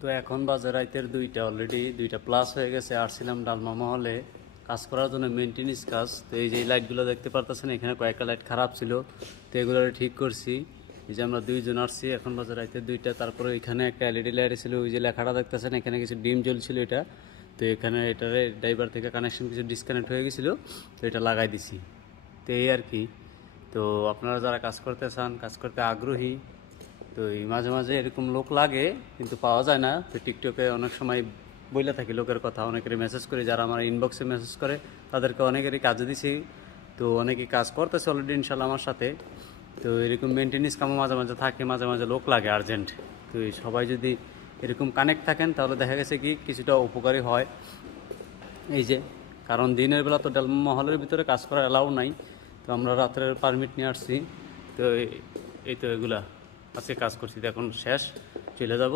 তো এখন বাজে রাইতের 2টা, অলরেডি 2টা প্লাস হয়ে গেছে। আসছিলাম ডালমা মহলে কাজ করার জন্য, মেনটেন্যান্স কাজ। তো এই যে লাইটগুলো দেখতে পারতেছেন, এখানে কয়েকটা লাইট খারাপ ছিল, তো এগুলো ঠিক করছি। এই যে আমরা 2জন আসছি, এখন বাজে রাইতের 2টা। তারপরে এখানে একটা এলইডি লাইট ছিল, ওই যে লেখাটা দেখতেছেন, এখানে কিছু ডিম জ্বলছিল এটা। তো এখানে এটারে ড্রাইভার থেকে কানেকশন কিছু ডিসকানেক্ট হয়ে গেছিলো, তো এটা লাগাই দিছি। তো এই আর কি। তো আপনারা যারা কাজ করতে চান, কাজ করতে আগ্রহী, তো এই মাঝে মাঝে এরকম লোক লাগে কিন্তু পাওয়া যায় না। তো টিকটকে অনেক সময় বইলে থাকি লোকের কথা, অনেকেরই মেসেজ করি, যারা আমার ইনবক্সে মেসেজ করে তাদেরকে অনেকেরই কাজে দিছি। তো অনেকেই কাজ করতেছে অলরেডি ইনশাল্লাহ আমার সাথে। তো এরকম মেনটেন্যান্স কামও মাঝে মাঝে থাকে, মাঝে মাঝে লোক লাগে আর্জেন্ট। তো এই সবাই যদি এরকম কানেক্ট থাকেন তাহলে দেখা গেছে কি কিছুটা উপকারী হয়। এই যে, কারণ দিনের বেলা তো ডালমা মহলের ভিতরে কাজ করার অ্যালাউ নাই, তো আমরা রাত্রের পারমিট নিয়ে আসছি। তো এই তো এগুলা আজকে কাজ করছি, তো এখন শেষ, চলে যাব।